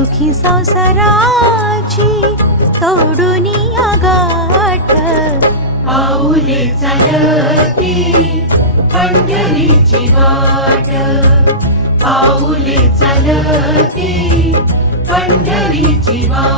सुखी संसाराची तोडुनी आगाठ आउले चलते पंडरीची वाट आउले चलते पंडरीची वा